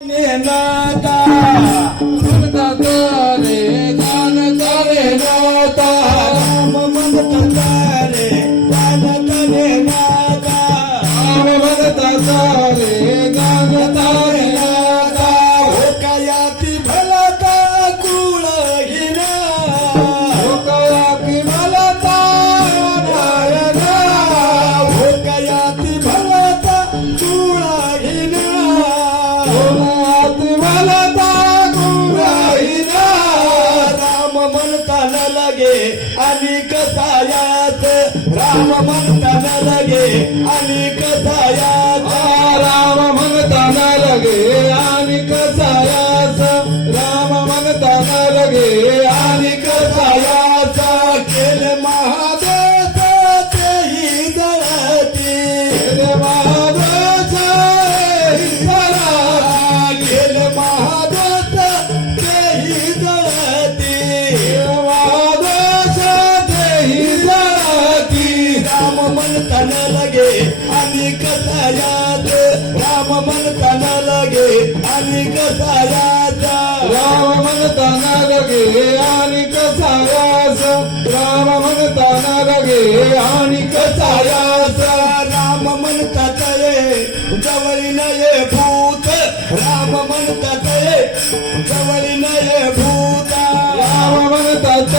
ನೇನಾದ आणि कसायात राम म्हणताना लगे आणि कसायात राम म्हणताना लगे. राम म्हणताना लगे आणि कसायात राम म्हणताना लगे आणि कसायास राम म्हणताना लगे आणि कसायास राम म्हणतात जवळी नये भूत. राम म्हणतात जवळी नये भूत. राम म्हणतात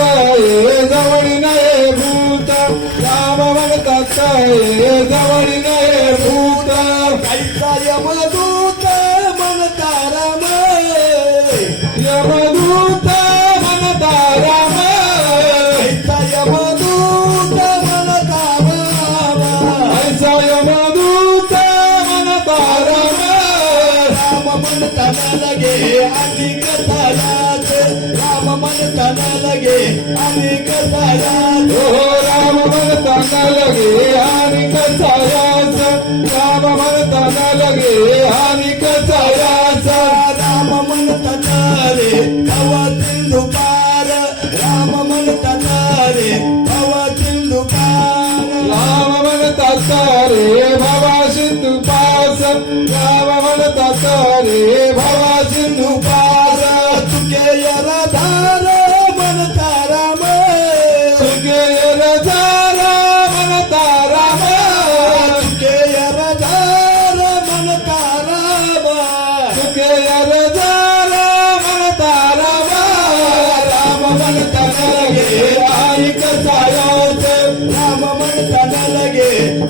जवळी नये भूत. राम म्हणतात जवळी नये भूत काहीचा यमदूत म्हणता राम यमदूत म्हणता राम काहीचा यमदूत म्हणता राम ऐसा यमदूत म्हणता राम राम म्हणताना लगे आणि कथायात राम म्हणताना लगे आणि कथायात हो राम म्हणताना लगे आणि कथायात राम म्हणताना लगे आणि कथायात राम म्हणताना रे हवातील दुपार राम म्हणताना रे हवातील दुपार राम म्हणतात रे भवा तुपास राम म्हणतात रे भवा तुपास पास तुके यरधार म्हणता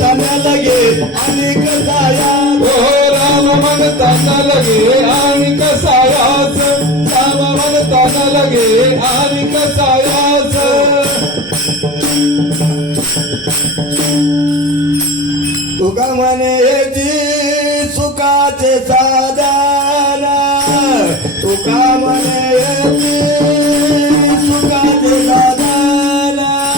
म्हणताना लगे आणि कसायात हो राम म्हणताना लगे आणि कसायात राम म्हणताना लगे आणि कसायात तुका म्हणे जी सुखाचे साधन. तुका म्हणे जी